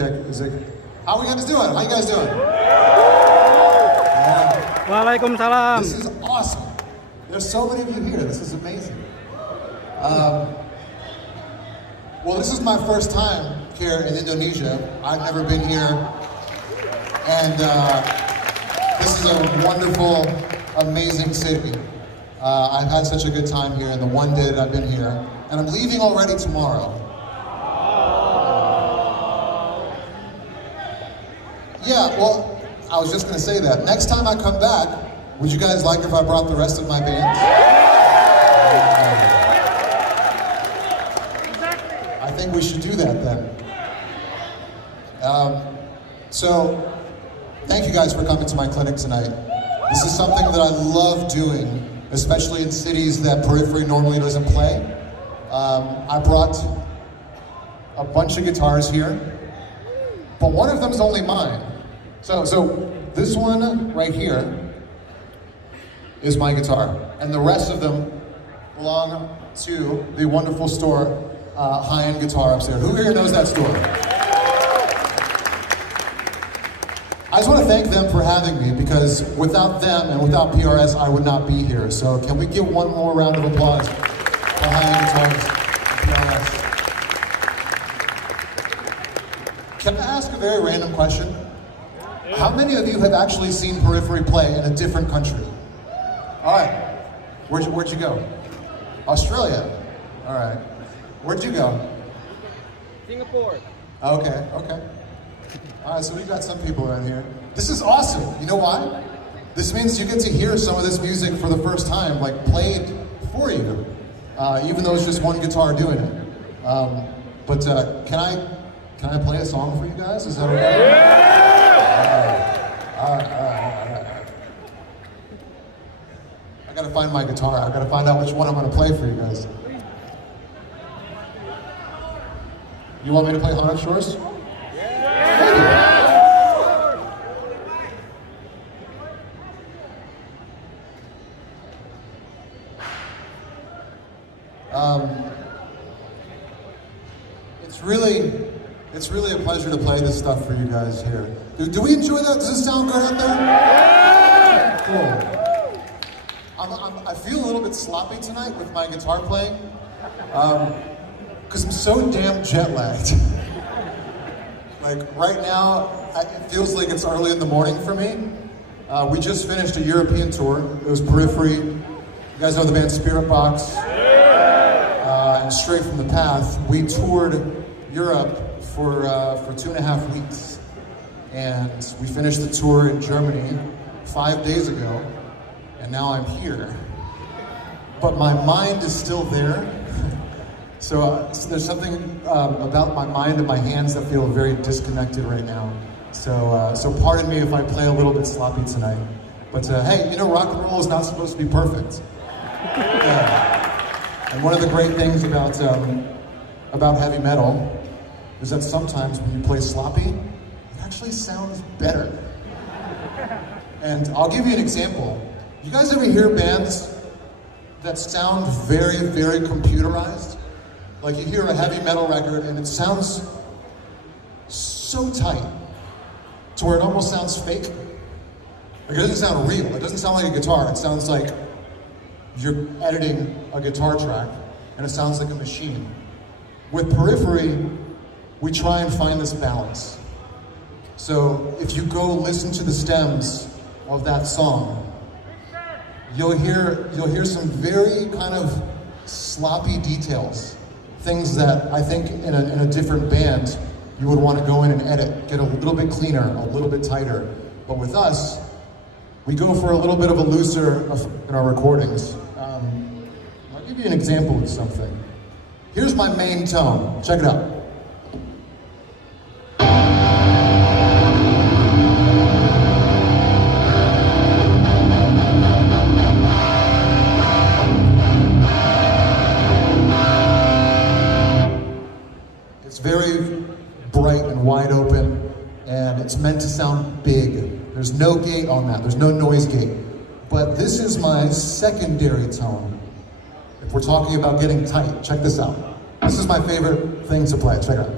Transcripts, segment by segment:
Check. Is it? How are you guys doing? How you guys doing? Waalaikumsalam. This is awesome. There's so many of you here. This is amazing. Well, this is my first time here in Indonesia. I've never been here, and this is a wonderful, amazing city. I've had such a good time here in the one day that I've been here, and I'm leaving already tomorrow. Yeah, well, I was just going to say that. Next time I come back, would you guys like if I brought the rest of my band? I think we should do that then. So, thank you guys for coming to my clinic tonight. This is something that I love doing, especially in cities that Periphery normally doesn't play. I brought a bunch of guitars here, but one of them's only mine. So this one right here is my guitar, and the rest of them belong to the wonderful store, Hiendguitar upstairs. Who here knows that store? I just want to thank them for having me, because without them and without PRS, I would not be here. So can we give one more round of applause for Hiendguitar PRS? Can I ask a very random question? How many of you have actually seen Periphery play in a different country? All right. Where'd you go? Australia. All right. Where'd you go? Singapore. Okay. All right, so we got some people around here. This is awesome. You know why? This means you get to hear some of this music for the first time, like played for you, even though it's just one guitar doing it. But can I play a song for you guys? Is that okay? Yeah! All right. I gotta find my guitar. I gotta find out which one I'm gonna play for you guys. You want me to play Haunted Shores? It's really a pleasure to play this stuff for you guys here. Do we enjoy that? Does it sound good out there? Cool. I feel a little bit sloppy tonight with my guitar playing, because I'm so damn jet lagged. Like right now, it feels like it's early in the morning for me. We just finished a European tour. It was Periphery. You guys know the band Spirit Box. And Straight from the Path. We toured Europe for 2.5 weeks. And we finished the tour in Germany 5 days ago. And now I'm here. But my mind is still there. So there's something about my mind and my hands that feel very disconnected right now. So pardon me if I play a little bit sloppy tonight. But hey, you know, rock and roll is not supposed to be perfect. And one of the great things about heavy metal is that sometimes when you play sloppy, it actually sounds better. And I'll give you an example. You guys ever hear bands that sound very, very computerized? Like you hear a heavy metal record and it sounds so tight to where it almost sounds fake. Like it doesn't sound real. It doesn't sound like a guitar. It sounds like you're editing a guitar track and it sounds like a machine. With Periphery, we try and find this balance. So if you go listen to the stems of that song, you'll hear some very kind of sloppy details. Things that I think in a different band, you would want to go in and edit, get a little bit cleaner, a little bit tighter. But with us, we go for a little bit of a looser in our recordings. I'll give you an example of something. Here's my main tone. Check it out. Very bright and wide open, and it's meant to sound big. There's no gate on that, there's no noise gate. But this is my secondary tone. If we're talking about getting tight, check this out. This is my favorite thing to play, check it out.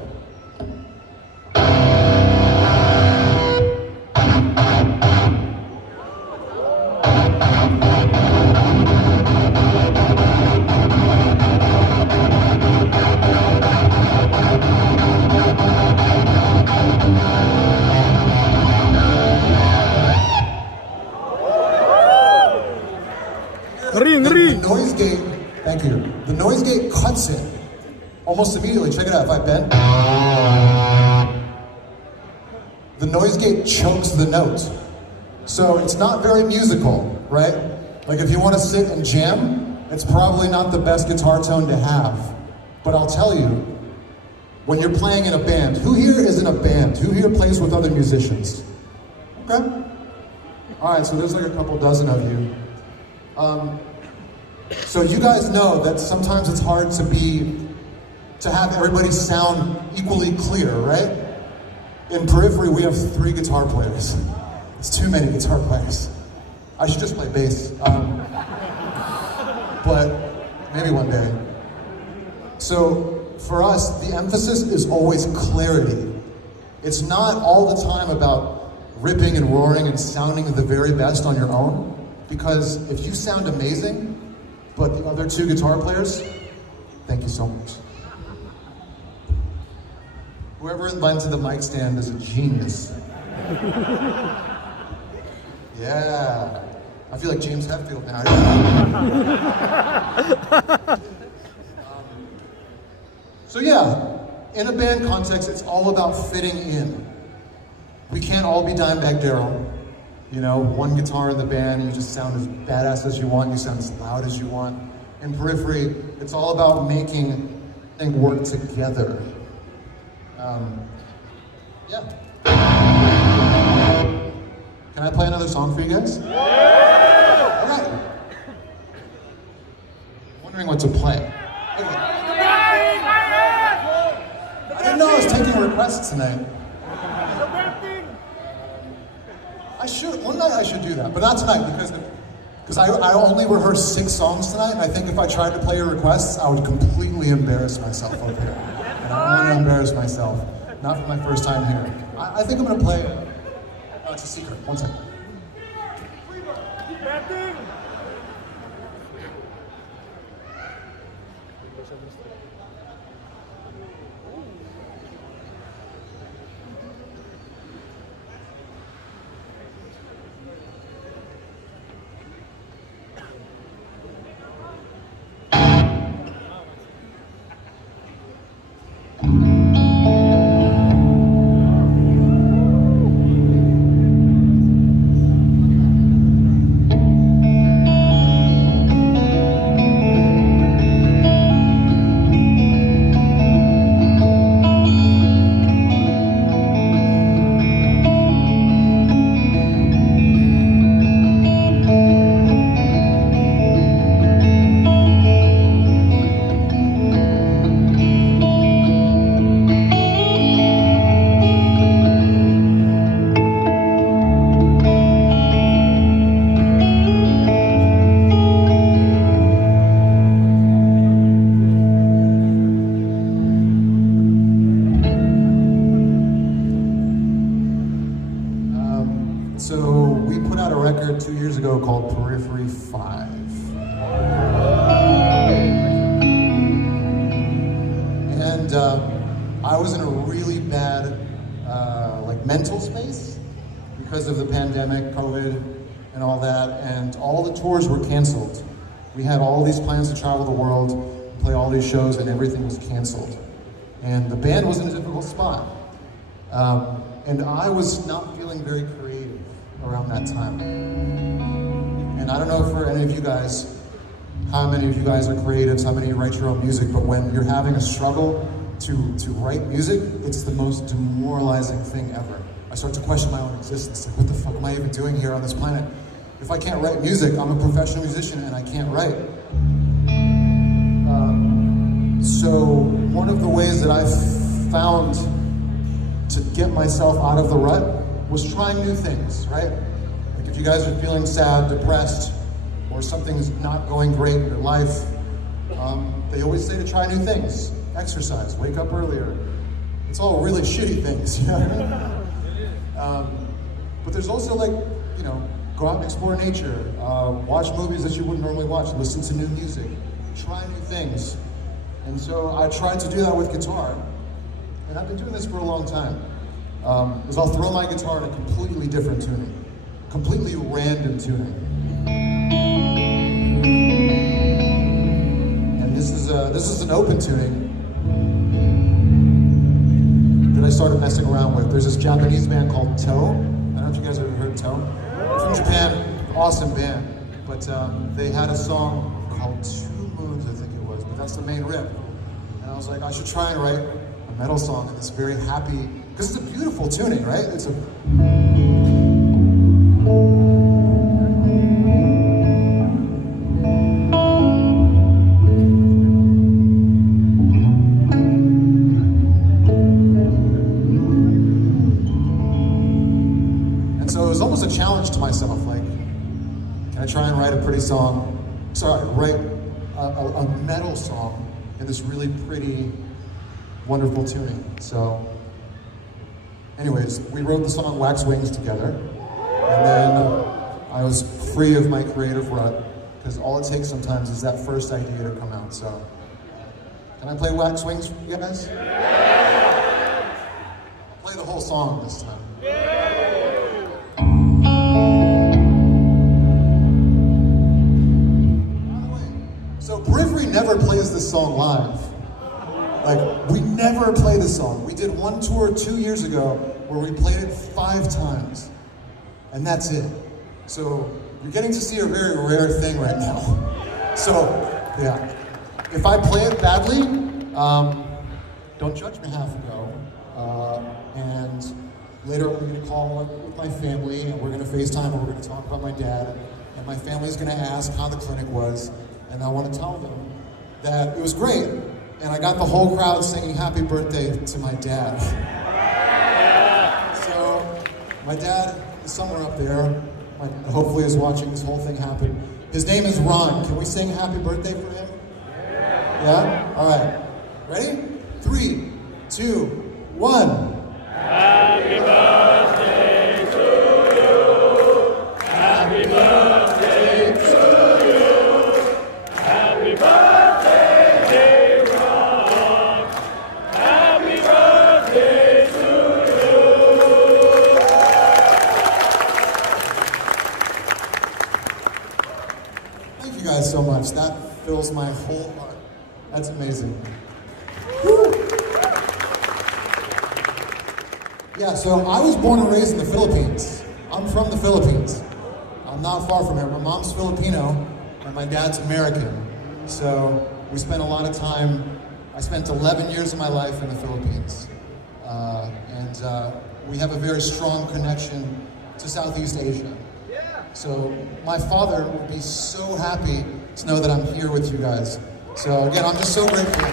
almost immediately, check it out, if I bend, the noise gate chokes the note. So it's not very musical, right? Like if you want to sit and jam, it's probably not the best guitar tone to have. But I'll tell you, when you're playing in a band, who here is in a band? Who here plays with other musicians? Okay. All right, so there's like a couple dozen of you. So you guys know that sometimes it's hard to have everybody sound equally clear, right? In Periphery, we have 3 guitar players. It's too many guitar players. I should just play bass. But maybe one day. So for us, the emphasis is always clarity. It's not all the time about ripping and roaring and sounding the very best on your own, because if you sound amazing, but the other 2 guitar players, thank you so much. Whoever invented the mic stand is a genius. Yeah. I feel like James Hetfield now. So yeah, in a band context, it's all about fitting in. We can't all be Dimebag Darrell. You know, one guitar in the band, you just sound as badass as you want, you sound as loud as you want. In Periphery, it's all about making things work together. Yeah. Can I play another song for you guys? Yeah! All right. Wondering what to play. Okay. I didn't know I was taking requests tonight. One night I should do that, but not tonight because I only rehearsed 6 songs tonight, and I think if I tried to play your requests, I would completely embarrass myself up here. And I don't want to embarrass myself, not for my first time here. I think I'm going to play, oh, it's a secret, one second. So we put out a record 2 years ago called Periphery 5. And I was in a really bad mental space because of the pandemic, COVID, and all that, and all the tours were canceled. We had all these plans to travel the world, play all these shows, and everything was canceled. And the band was in a difficult spot. And I was not feeling very creative around that time. And I don't know for any of you guys, how many of you guys are creatives, how many of you write your own music, but when you're having a struggle to write music, it's the most demoralizing thing ever. I start to question my own existence. Like, what the fuck am I even doing here on this planet? If I can't write music, I'm a professional musician and I can't write. So one of the ways that I found to get myself out of the rut was trying new things, right? Like if you guys are feeling sad, depressed, or something's not going great in your life, they always say to try new things. Exercise, wake up earlier. It's all really shitty things, you know what I mean? But there's also go out and explore nature, watch movies that you wouldn't normally watch, listen to new music, try new things. And so I tried to do that with guitar, and I've been doing this for a long time. Is I'll throw my guitar in a completely different tuning, completely random tuning. And this is an open tuning. started messing around with. There's this Japanese band called Toe. I don't know if you guys have ever heard Toe. From Japan, awesome band. But they had a song called 2 Moons, I think it was, but that's the main riff. And I was like, I should try and write a metal song in this very happy, because it's a beautiful tuning, right? It's a... And so it was almost a challenge to myself, like, can I try and write a pretty song, write a metal song in this really pretty, wonderful tuning. So, anyways, we wrote the song Wax Wings together, and then I was free of my creative rut, because all it takes sometimes is that first idea to come out. So, can I play Wax Wings for you guys? Play the whole song this time. So Periphery never plays this song live. Like, we never play this song. We did one tour 2 years ago where we played it 5 times, and that's it. So you're getting to see a very rare thing right now. So, yeah. If I play it badly, don't judge me half ago. And later I'm gonna call with my family, and we're gonna FaceTime, and we're gonna talk about my dad, and my family's gonna ask how the clinic was, and I wanna tell them that it was great. And I got the whole crowd singing happy birthday to my dad. So, my dad is somewhere up there, hopefully is watching this whole thing happen. His name is Ron. Can we sing happy birthday for him? Yeah? All right. Ready? 3, 2, 1. Happy birthday to you. Happy birthday to you. Happy birthday, dear Ron. Happy birthday to you. Thank you guys so much. That fills my whole heart. That's amazing. Woo. Yeah, so I was born and raised in the Philippines. I'm from the Philippines. I'm not far from here. My mom's Filipino and my dad's American. So we spent a lot of time, I spent 11 years of my life in the Philippines. And we have a very strong connection to Southeast Asia. So my father would be so happy to know that I'm here with you guys. So again, I'm just so grateful.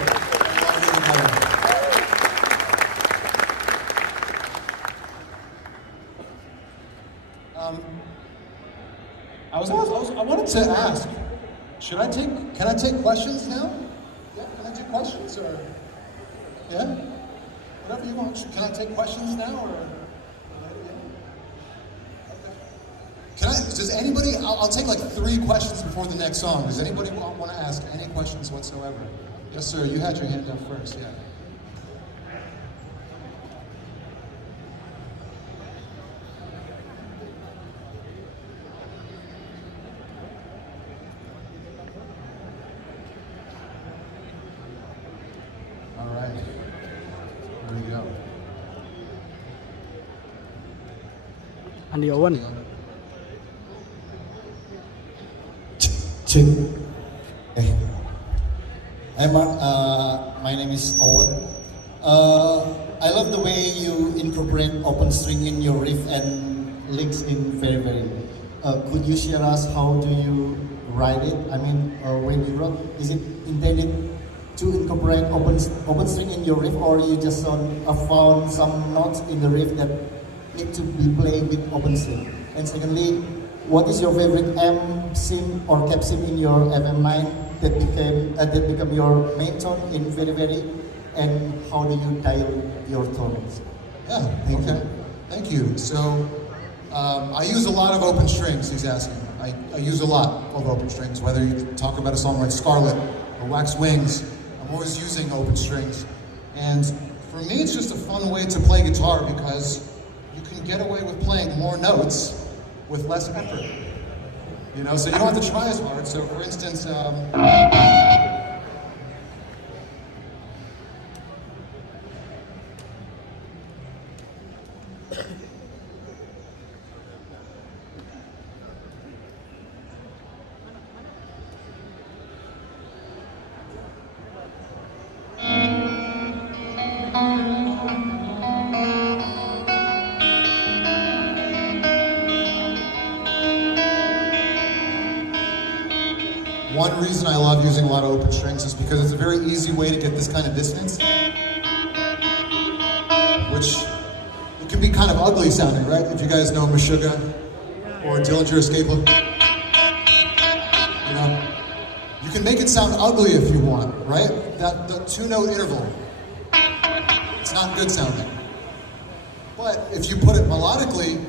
I wanted to ask, can I take questions now? Yeah, can I take questions or, yeah? Whatever you want. Can I take questions now or? Does anybody, I'll take like 3 questions before the next song. Does anybody want to ask any questions whatsoever? Yes, sir, you had your hand up first, yeah. All right, here we go. Andi Owen. Hi Mark, my name is Owen. I love the way you incorporate open string in your riff and licks in very. Could you share us how do you write it? I mean, when you wrote, is it intended to incorporate open string in your riff, or you just found some notes in the riff that need to be played with open string? And secondly, what is your favorite M sim or cap sim in your FM9 that become your main tone in very, and how do you dial your tones? Yeah, okay. Thank you. So, I use a lot of open strings, he's asking. I use a lot of open strings, whether you talk about a song like Scarlet or Wax Wings, I'm always using open strings. And for me, it's just a fun way to play guitar because you can get away with playing more notes with less effort. You know, so you don't have to try as hard. So for instance, One reason I love using a lot of open strings is because it's a very easy way to get this kind of dissonance, which it can be kind of ugly sounding, right? If you guys know Meshuggah or Dillinger Escape Loop, you know, you can make it sound ugly if you want, right? That the two-note interval, it's not good sounding. But if you put it melodically,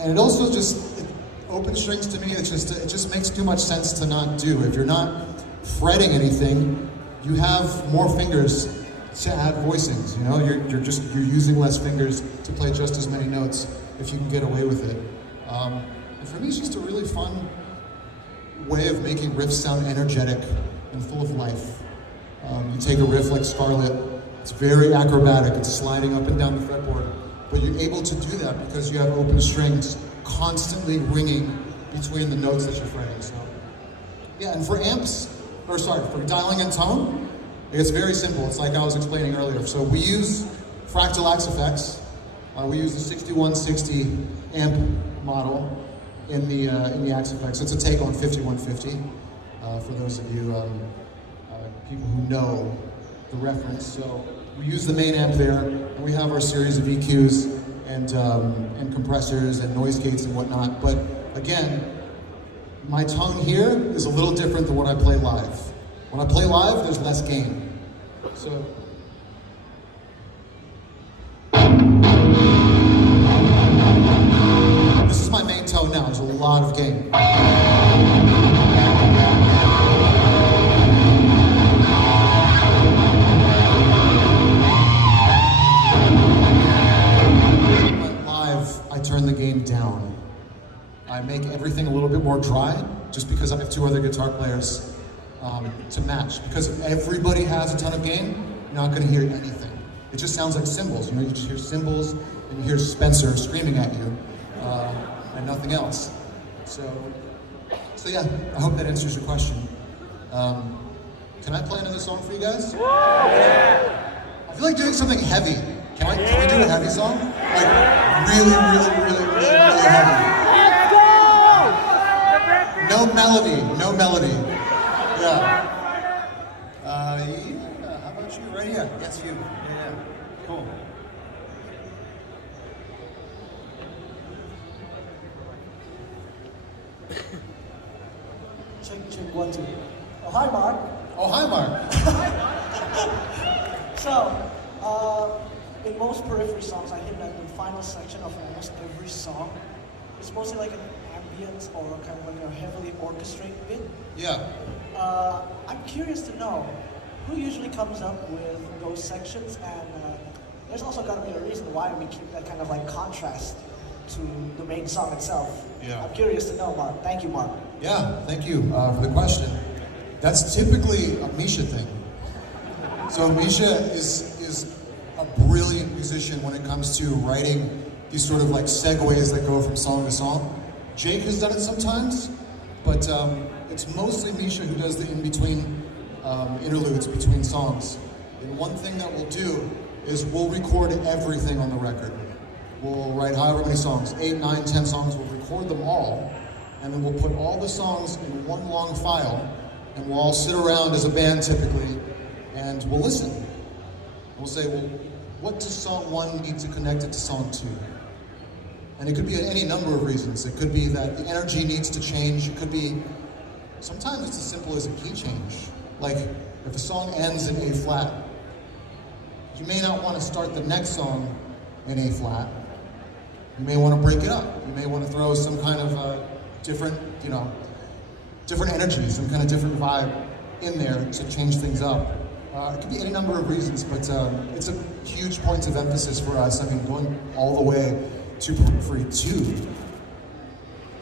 and it also open strings to me, it just makes too much sense to not do. If you're not fretting anything, you have more fingers to add voicings. You know, you're using less fingers to play just as many notes if you can get away with it. And for me, it's just a really fun way of making riffs sound energetic and full of life. You take a riff like Scarlet, it's very acrobatic, it's sliding up and down the fretboard, but you're able to do that because you have open strings constantly ringing between the notes that you're fretting. So, yeah, and for dialing in tone, it's very simple. It's like I was explaining earlier. So we use fractal axe effects. We use the 6160 amp model in the axe effects. So it's a take on 5150 for those of you people who know the reference. So we use the main amp there, and we have our series of EQs and compressors and noise gates and whatnot. But again, my tone here is a little different than what I play live. When I play live, there's less gain. So. This is my main tone now, there's a lot of gain. I turn the gain down. I make everything a little bit more dry, just because I have two other guitar players to match. Because if everybody has a ton of gain, you're not going to hear anything. It just sounds like cymbals. You know, you just hear cymbals and you hear Spencer screaming at you, and nothing else. So yeah, I hope that answers your question. Can I play another song for you guys? Yeah. I feel like doing something heavy. Can we do a heavy song? Like really heavy. Let's go! No melody. Yeah. How about you right here? Yes, you. Yeah. Cool. Check 1, 2. Oh, hi, Mark. Oh, hi, Mark. So, in most Periphery songs, I hit that the final section of almost every song. It's mostly like an ambient or kind of like a heavily orchestrated bit. Yeah. I'm curious to know who usually comes up with those sections, and there's also got to be a reason why we keep that kind of like contrast to the main song itself. Yeah. I'm curious to know, Mark. Thank you, Mark. Yeah, thank you for the question. That's typically a Misha thing. So Misha is a brilliant musician when it comes to writing these sort of like segues that go from song to song. Jake has done it sometimes, but it's mostly Misha who does the in-between interludes between songs. And one thing that we'll do is we'll record everything on the record. We'll write however many songs, 8, 9, 10 songs, we'll record them all, and then we'll put all the songs in one long file, and we'll all sit around as a band typically, and we'll listen. We'll say, well, what does song 1 need to connect it to song 2? And it could be any number of reasons. It could be that the energy needs to change. It could be, sometimes it's as simple as a key change. Like, if a song ends in A flat, you may not want to start the next song in A flat. You may want to break it up. You may want to throw some kind of different, different energy, some kind of different vibe in there to change things up. It could be any number of reasons, but it's a huge point of emphasis for us. I mean, going all the way to Periphery 2,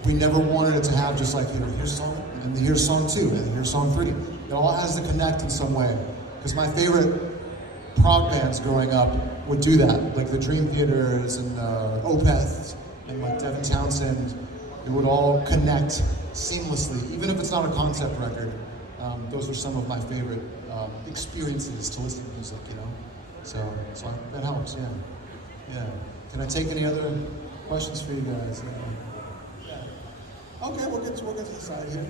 we never wanted it to have just like, here's song, and here's song 2, and here's song 3. It all has to connect in some way. Because my favorite prog bands growing up would do that, like the Dream Theaters and Opeth and like Devin Townsend. It would all connect seamlessly, even if it's not a concept record. Those are some of my favorite experiences to listen to music, So that helps, yeah. Can I take any other questions for you guys? Yeah. Okay, we'll get to the side here.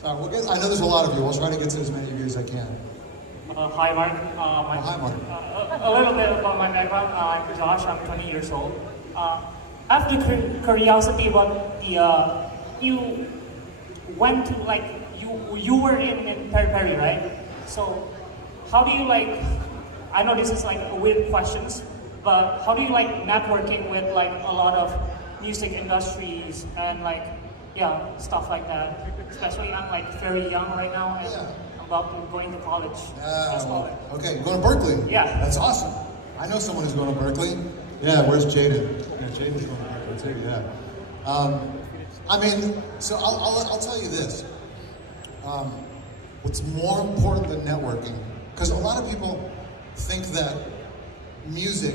Sorry, I know there's a lot of you. I'll try to get to as many of you as I can. Hi, Mark. Hi, Mark. A little bit about my background. I'm Josh. I'm 20 years old. I have the curiosity about the you went to you were in Periphery, right? So how do you I know this is weird questions, but how do you networking with a lot of music industries and stuff like that? Especially I'm very young right now and I'm about going to college. Okay, you're going to Berkeley? Yeah. That's awesome. I know someone who's going to Berkeley. Yeah, where's Jaden? Yeah, Jaden's going to Berkeley too, yeah. I mean, so I'll tell you this. What's more important than networking, because a lot of people think that music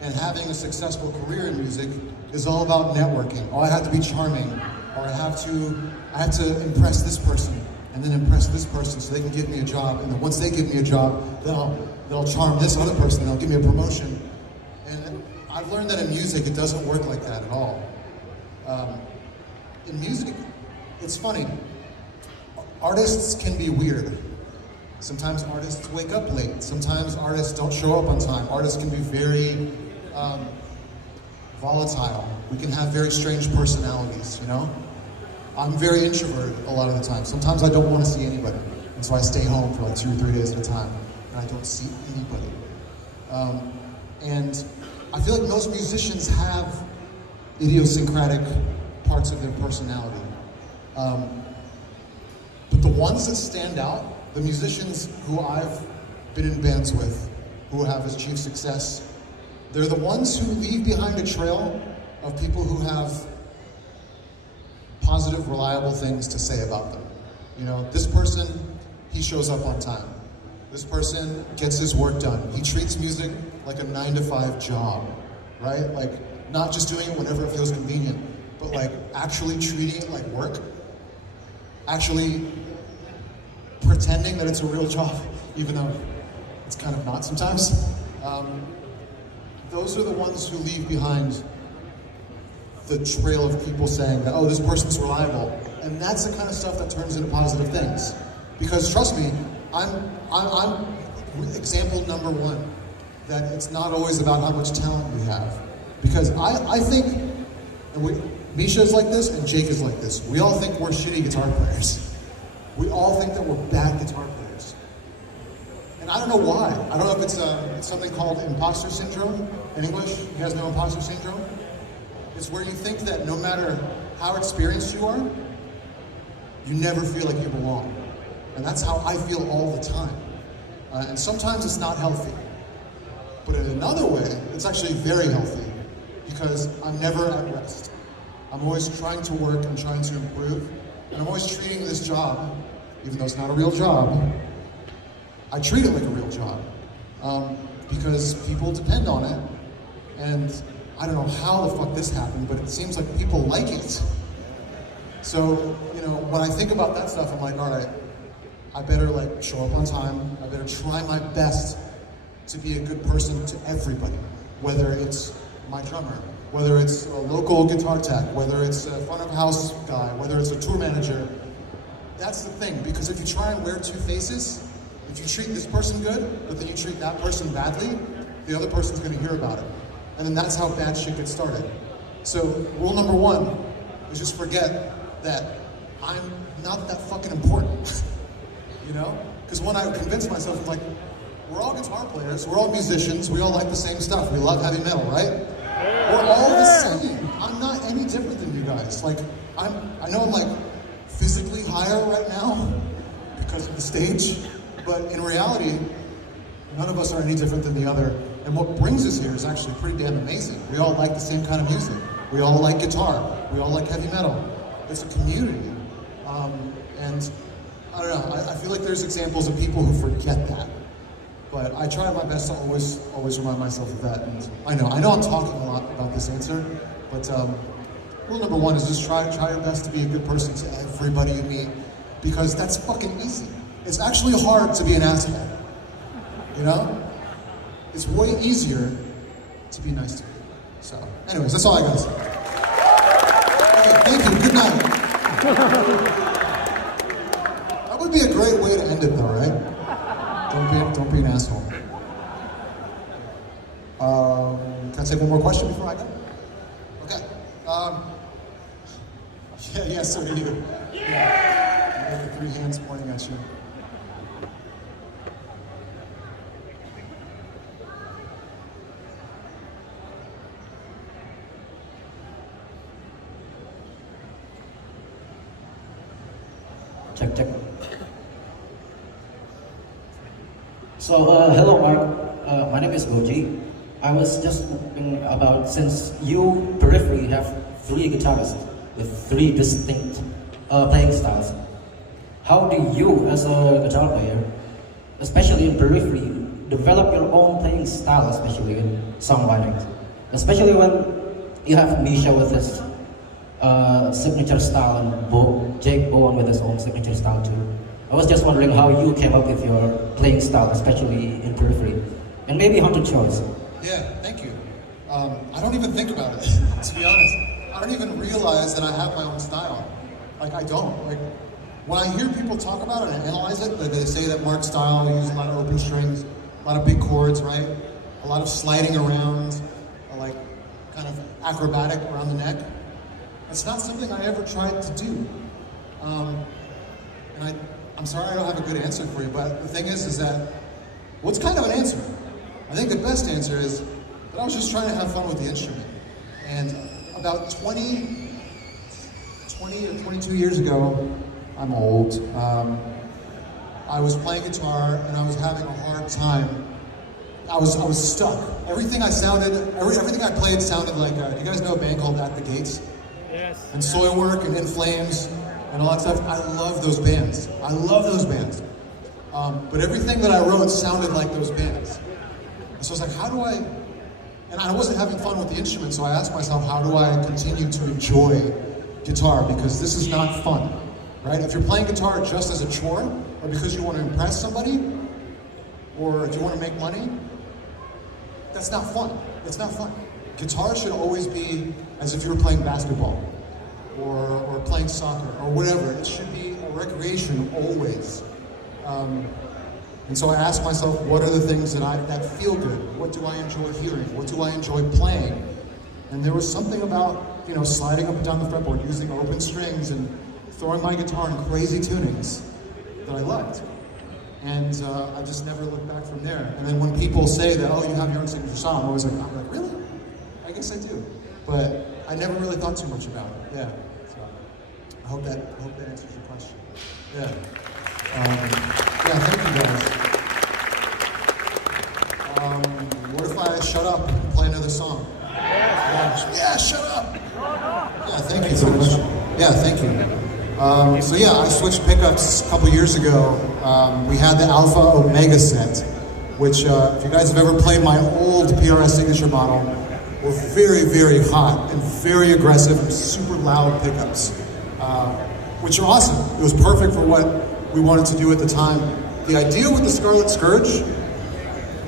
and having a successful career in music is all about networking. Oh, I have to be charming, or I have to impress this person, and then impress this person so they can give me a job, and then once they give me a job, they'll charm this other person, they'll give me a promotion. And I've learned that in music, it doesn't work like that at all. In music, it's funny. Artists can be weird. Sometimes artists wake up late. Sometimes artists don't show up on time. Artists can be very volatile. We can have very strange personalities, I'm very introverted a lot of the time. Sometimes I don't want to see anybody. And so I stay home for 2 or 3 days at a time. And I don't see anybody. And I feel like most musicians have idiosyncratic parts of their personality. But the ones that stand out, the musicians who I've been in bands with, who have achieved success, they're the ones who leave behind a trail of people who have positive, reliable things to say about them. This person, he shows up on time. This person gets his work done. He treats music like a 9-to-5 job, right? Not just doing it whenever it feels convenient, but actually treating it like work. Actually pretending that it's a real job, even though it's kind of not sometimes. Those are the ones who leave behind the trail of people saying that, oh, this person's reliable. And that's the kind of stuff that turns into positive things. Because trust me, I'm example number 1, that it's not always about how much talent we have. Because I think, and Misha's like this and Jake is like this. We all think we're shitty guitar players. We all think that we're bad guitar players. And I don't know why. I don't know if it's something called imposter syndrome in English. You guys know imposter syndrome? It's where you think that no matter how experienced you are, you never feel like you belong. And that's how I feel all the time. And sometimes it's not healthy. But in another way, it's actually very healthy because I'm never at rest. I'm always trying to work and trying to improve. And I'm always treating this job, even though it's not a real job, I treat it like a real job. Because people depend on it. And I don't know how the fuck this happened, but it seems like people like it. So, when I think about that stuff, I'm like, all right, I better show up on time. I better try my best to be a good person to everybody. Whether it's my drummer, whether it's a local guitar tech, whether it's a front of house guy, whether it's a tour manager. That's the thing, because if you try and wear 2 faces, if you treat this person good, but then you treat that person badly, the other person's gonna hear about it. And then that's how bad shit gets started. So rule number one is just forget that I'm not that fucking important, you know? Because when I convince myself, I'm like, we're all guitar players, we're all musicians, we all like the same stuff, we love heavy metal, right? We're all the same. I'm not any different than you guys. Like, I know I'm like physically higher right now because of the stage, but in reality, none of us are any different than the other. And what brings us here is actually pretty damn amazing. We all like the same kind of music. We all like guitar. We all like heavy metal. It's a community. And I don't know, I feel like there's examples of people who forget that. But I try my best to always remind myself of that. And I know I'm talking a lot about this answer, but rule number one is just try your best to be a good person to everybody you meet, because that's fucking easy. It's actually hard to be an asshole, you know? It's way easier to be nice to people. So, anyways, that's all I gotta say. Okay, thank you, good night. That would be a great way to end it though, right? Don't be an asshole. Can I take one more question before I go? Okay. Yeah, so do you. Yeah. You got the 3 hands pointing at you. Check. So, hello Mark, my name is Goji. I was just wondering about, since you Periphery have 3 guitarists with 3 distinct playing styles, how do you as a guitar player, especially in Periphery, develop your own playing style, especially in songwriting? Especially when you have Misha with his signature style and Jake Bowen with his own signature style too. I was just wondering how you came up with your playing style, especially in Periphery, and maybe Haunted Choice. Yeah, thank you. I don't even think about it, to be honest. I don't even realize that I have my own style. Like, I don't. Like, when I hear people talk about it and analyze it, they say that Mark's style uses a lot of open strings, a lot of big chords, right? A lot of sliding around, like, kind of acrobatic around the neck. It's not something I ever tried to do. And I'm sorry I don't have a good answer for you, but the thing is that, what's kind of an answer? I think the best answer is that I was just trying to have fun with the instrument. And about 20 or 22 years ago, I'm old, I was playing guitar and I was having a hard time. I was stuck. Everything I played sounded like, you guys know a band called At the Gates? Yes. And Soilwork and In Flames and all that stuff. I love those bands. I love those bands. But everything that I wrote sounded like those bands. And so I was like, how do I, and I wasn't having fun with the instrument, so I asked myself, how do I continue to enjoy guitar? Because this is not fun, right? If you're playing guitar just as a chore, or because you want to impress somebody, or if you want to make money, that's not fun. It's not fun. Guitar should always be as if you were playing basketball, or playing soccer, or whatever. It should be a recreation always. And so I asked myself, what are the things that feel good? What do I enjoy hearing? What do I enjoy playing? And there was something about, sliding up and down the fretboard, using open strings, and throwing my guitar in crazy tunings that I liked. And I just never looked back from there. And then when people say that, oh, you have your own signature style, I'm always like, really? I guess I do. But I never really thought too much about it. Yeah. So I hope that answers your question. Yeah. Thank you guys. What if I shut up and play another song? Yeah, shut up! Yeah, thank you so much. Yeah, thank you. I switched pickups a couple years ago. We had the Alpha Omega set, which, if you guys have ever played my old PRS signature model, were very, very hot and very aggressive and super loud pickups, which are awesome. It was perfect for what we wanted to do at the time. The idea with the Scarlet Scourge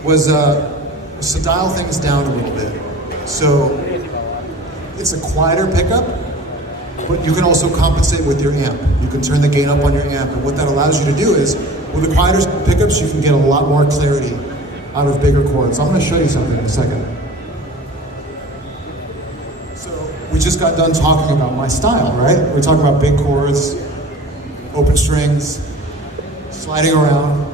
was to dial things down a little bit. So it's a quieter pickup, but you can also compensate with your amp. You can turn the gain up on your amp, and what that allows you to do is, with the quieter pickups, you can get a lot more clarity out of bigger chords. So I'm going to show you something in a second. So we just got done talking about my style, right? We're talking about big chords, open strings, sliding around.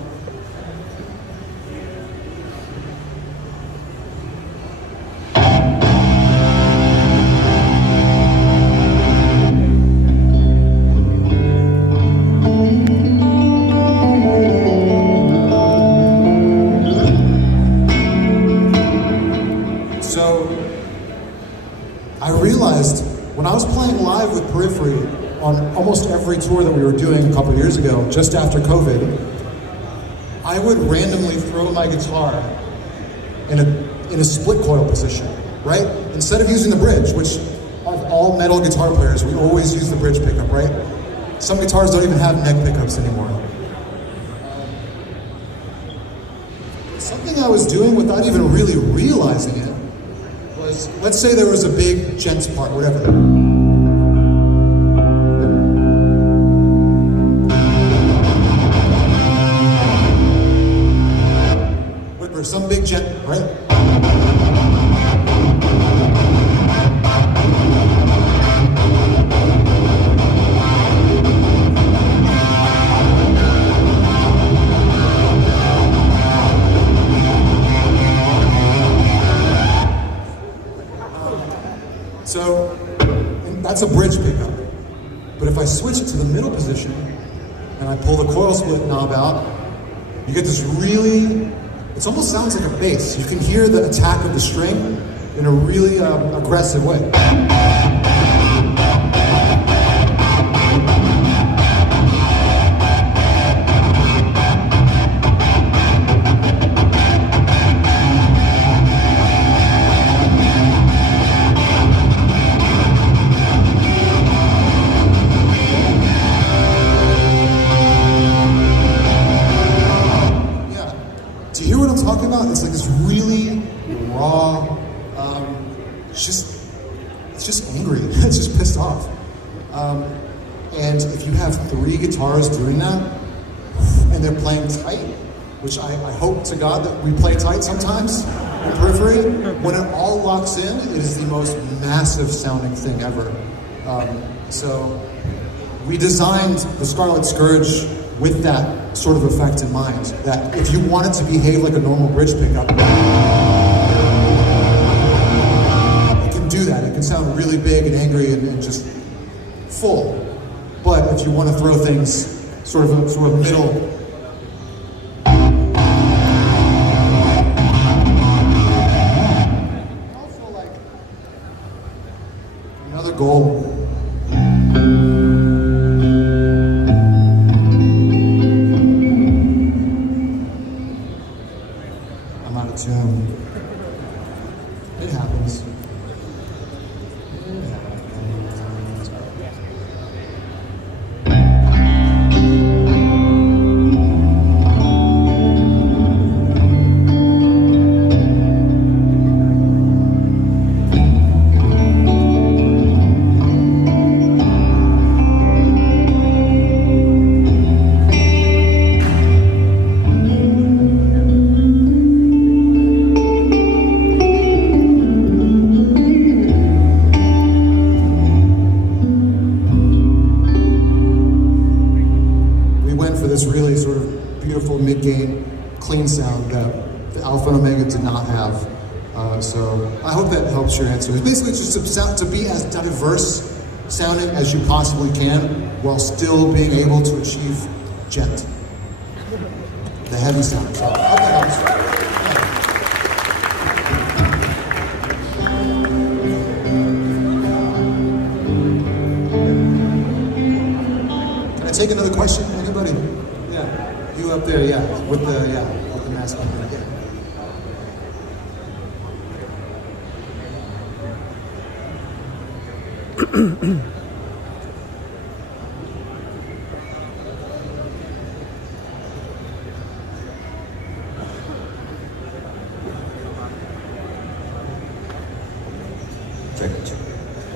So I realized when I was playing live with Periphery on almost every tour that we were doing a couple of years ago, just after COVID, I would randomly throw my guitar in a split coil position, right? Instead of using the bridge, which of all metal guitar players, we always use the bridge pickup, right? Some guitars don't even have neck pickups anymore. Something I was doing without even really realizing it was, let's say there was a big gents part, whatever. Whatever, some big gent, right? So that's a bridge pickup. But if I switch it to the middle position and I pull the coil split knob out, you get this really, it almost sounds like a bass. You can hear the attack of the string in a really aggressive way. Do you hear what I'm talking about? It's like this really raw, it's just angry. It's just pissed off. And if you have 3 guitars doing that, and they're playing tight, which I hope to God that we play tight sometimes in Periphery, when it all locks in, it is the most massive sounding thing ever. So we designed the Scarlet Scourge with that sort of effect in mind, that if you want it to behave like a normal bridge pickup, it can do that. It can sound really big and angry and just full. But if you want to throw things sort of middle, also like another goal. It happens. This really sort of beautiful mid-gain, clean sound that the Alpha and Omega did not have. So I hope that helps your answer. It's basically just to be as diverse sounding as you possibly can while still being able to achieve gent, the heavy sound. So I hope that helps. Take another question, anybody? Yeah, you up there, yeah, with the mask on. Yeah.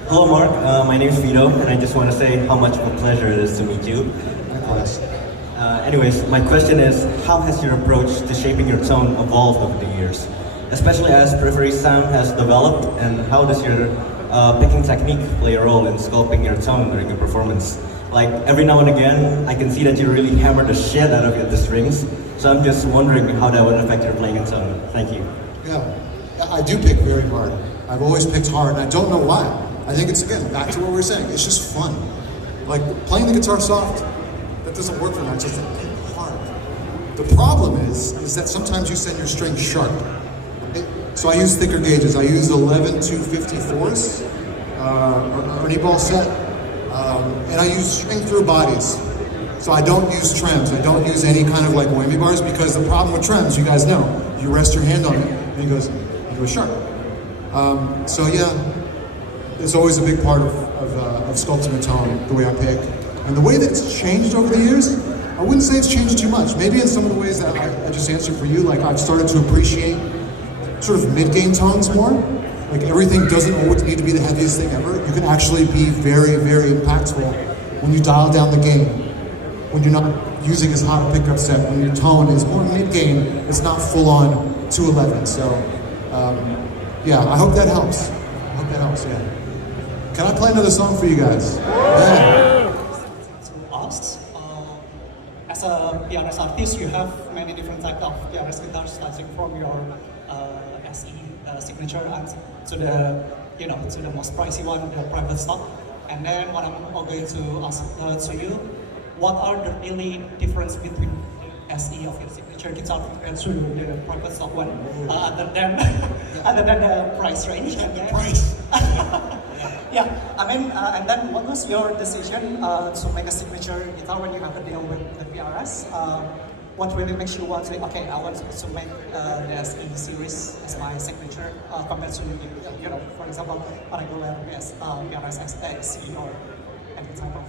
Hello Mark, my name is Vito, and I just want to say how much of a pleasure it is to meet you. Likewise. Anyways, my question is, how has your approach to shaping your tone evolved over the years? Especially as Periphery sound has developed, and how does your picking technique play a role in sculpting your tone during a performance? Like every now and again, I can see that you really hammer the shit out of the strings. So I'm just wondering how that would affect your playing and tone. Thank you. Yeah, I do pick very hard. I've always picked hard, and I don't know why. I think it's, again, back to what we were saying. It's just fun. Like, playing the guitar soft, that doesn't work for me. I just pick hard. The problem is that sometimes you send your strings sharp. So I use thicker gauges. I use 11 254s, or any ball set, and I use string-through bodies. So I don't use trems. I don't use any kind of like whammy bars, because the problem with trems, you guys know, you rest your hand on it and it goes sharp. So yeah, it's always a big part of sculpting a tone, the way I pick. And the way that it's changed over the years, I wouldn't say it's changed too much. Maybe in some of the ways that I just answered for you, like I've started to appreciate sort of mid-gain tones more. Like everything doesn't always need to be the heaviest thing ever. You can actually be very, very impactful when you dial down the gain. When you're not using as hot a pickup set, when your tone is more mid-gain, it's not full-on 211. So, yeah, I hope that helps. I hope that helps, yeah. Can I play another song for you guys? Yeah. To us, as a PRS artist, you have many different types of PRS guitars, starting from your SE signature and to the, to the most pricey one, the private stock. And then what I'm going to ask to you, what are the really difference between the SE of your signature guitar compared to the private stock one, other than the price range? And the price. Yeah, I mean, and then what was your decision to make a signature guitar when you have a deal with the PRS? What really makes you want to, okay, I want to make the SE series as my signature compared to, for example, regular PRS XC or any type of.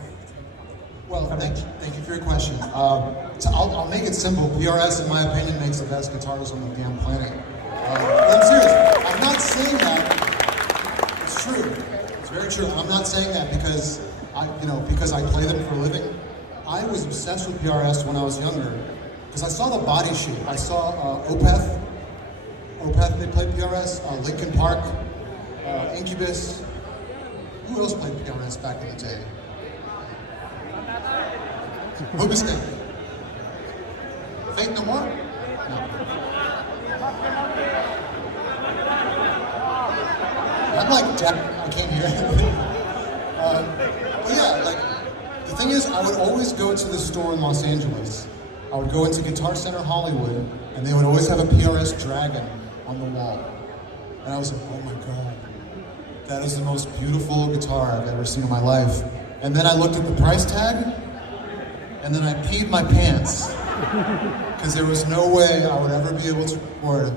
Well, thank you for your question. I'll make it simple. PRS, in my opinion, makes the best guitars on the damn planet. I'm serious. I'm not saying that. It's true. It's very true. I'm not saying that because I play them for a living. I was obsessed with PRS when I was younger because I saw the body shape. I saw Opeth. They played PRS. Linkin Park, Incubus. Who else played PRS back in the day? Hobostan. Faith No More? No. I'm like deaf. I can't hear it. But yeah, like, the thing is, I would always go to the store in Los Angeles. I would go into Guitar Center Hollywood, and they would always have a PRS Dragon on the wall. And I was like, oh my God, that is the most beautiful guitar I've ever seen in my life. And then I looked at the price tag, and then I peed my pants because there was no way I would ever be able to afford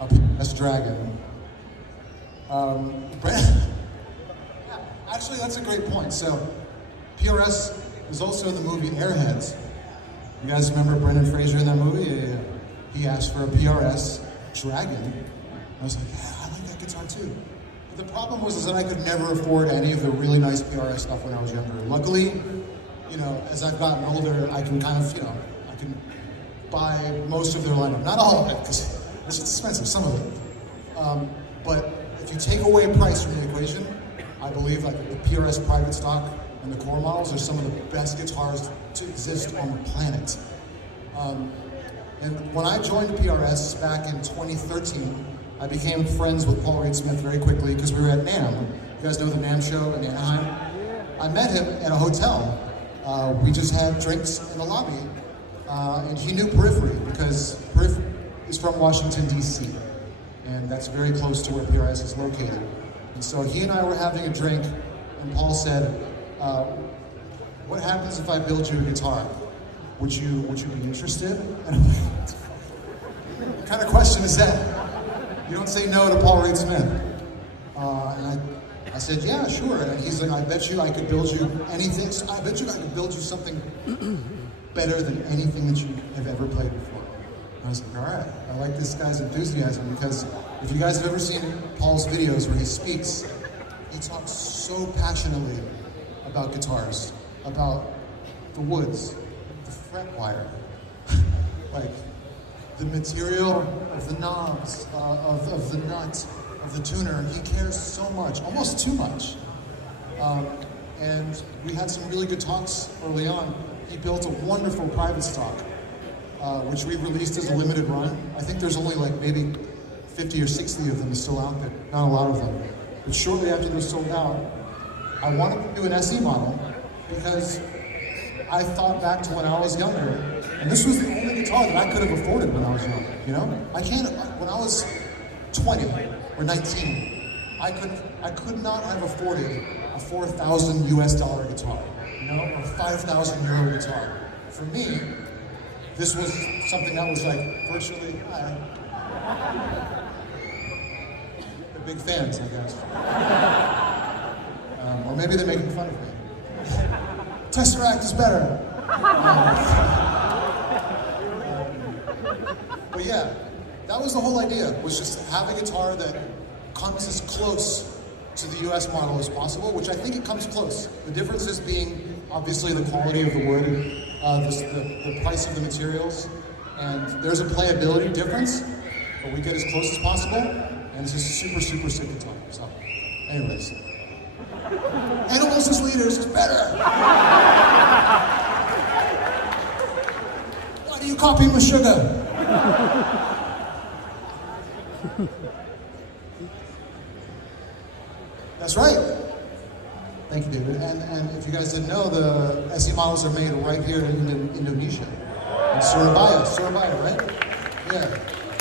a PRS Dragon. Actually, that's a great point. So, PRS was also in the movie Airheads. You guys remember Brendan Fraser in that movie? Yeah. He asked for a PRS Dragon. I was like, yeah, I like that guitar too. But the problem was that I could never afford any of the really nice PRS stuff when I was younger. Luckily, as I've gotten older, I can kind of, I can buy most of their lineup. Not all of it, because it's expensive, some of it. But if you take away price from the equation, I believe like the PRS private stock and the core models are some of the best guitars to exist on the planet. And when I joined PRS back in 2013, I became friends with Paul Reed Smith very quickly because we were at NAMM. You guys know the NAMM show in Anaheim? I met him at a hotel. We just had drinks in the lobby, and he knew Periphery because Periphery is from Washington, D.C., and that's very close to where PRS is located. And so he and I were having a drink, and Paul said, what happens if I build you a guitar? Would you be interested? And I'm like, what kind of question is that? You don't say no to Paul Reed Smith. And I said, yeah, sure. And he's like, I bet you I could build you anything. I bet you I could build you something better than anything that you have ever played before. And I was like, all right, I like this guy's enthusiasm because if you guys have ever seen Paul's videos where he speaks, he talks so passionately about guitars, about the woods, the fret wire, like the material of the knobs, of the nut, of the tuner, he cares so much, almost too much. And we had some really good talks early on. He built a wonderful private stock, which we released as a limited run. I think there's only like maybe 50 or 60 of them still out there, not a lot of them. But shortly after they're sold out, I wanted to do an SE model because I thought back to when I was younger, and this was the only guitar that I could have afforded when I was young, you know? When I was 20 or 19, I could not have afforded a $4,000 US guitar, you know, or $5,000 euro guitar. For me, this was something that was like virtually, they're big fans, I guess. Or maybe they're making fun of me. Tesseract is better. But yeah, that was the whole idea, was just have a guitar that comes as close to the US model as possible, which I think it comes close. The difference is being obviously the quality of the wood, the price of the materials, and there's a playability difference, but we get as close as possible, and it's a super, super sick guitar. So, anyways. Animals as leaders is better! Why do you copy my sugar? That's right. Thank you, David. And if you guys didn't know, the SE models are made right here in Indonesia. In Surabaya, right? Yeah.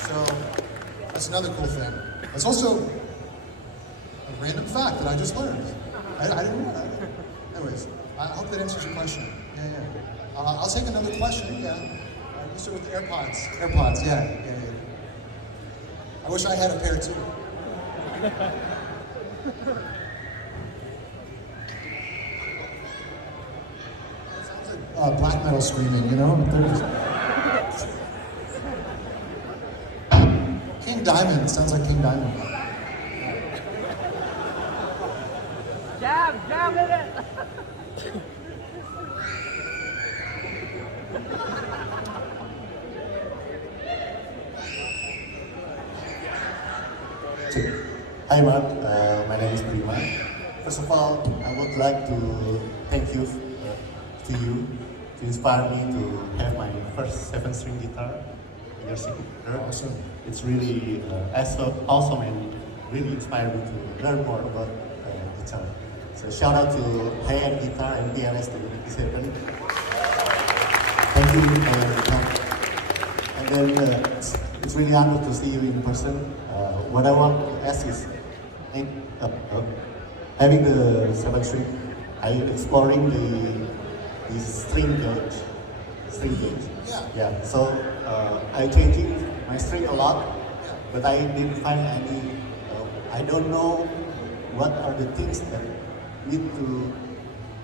So that's another cool thing. That's also a random fact that I just learned. I didn't know that. Anyways, I hope that answers your question. Yeah. I'll take another question. Yeah. You start with the AirPods. AirPods. Yeah. I wish I had a pair too. Black metal screaming, you know? King Diamond, sounds like King Diamond. Jam with it! Hi Mark, my name is Prima. First of all, I would like to thank you to inspire me to have my first 7-string guitar in your signature. Awesome. It's really awesome and really inspired me to learn more about guitar. So shout out to Hiendguitar and PRS to make this happen. Thank you. And then it's really honored to see you in person. What I want to ask is, having the 7-string, are you exploring the string gauge? Yeah. So I changing my string a lot, but I didn't find any. I don't know what are the things that need to.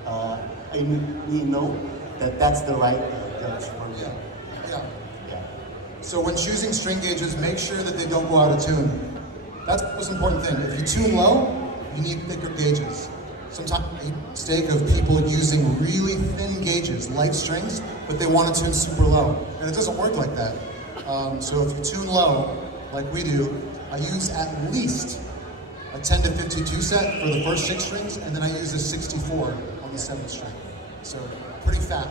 I know that that's the right gauge for me. Yeah. So when choosing string gauges, make sure that they don't go out of tune. That's the most important thing. If you tune low, you need thicker gauges. Sometimes I make the mistake of people using really thin gauges, light strings, but they want to tune super low. And it doesn't work like that. So if you tune low, like we do, I use at least a 10 to 52 set for the first 6 strings, and then I use a 64 on the 7th string. So pretty fat.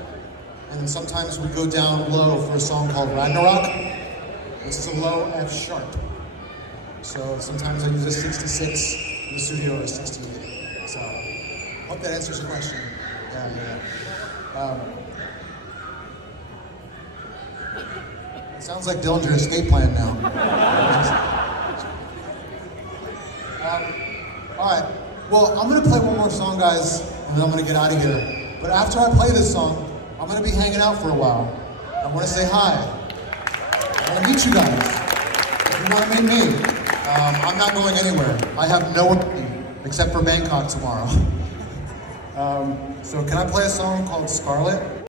And then sometimes we go down low for a song called Ragnarok. This is a low F sharp. So sometimes I use a 66 in the studio or a 68. So hope that answers your question. Yeah. It sounds like Dillinger's escape plan now. All right. Well, I'm gonna play one more song, guys, and then I'm gonna get out of here. But after I play this song, I'm gonna be hanging out for a while. I wanna say hi. I wanna meet you guys. If you wanna meet me, I'm not going anywhere. I have no working except for Bangkok tomorrow. So can I play a song called Scarlet?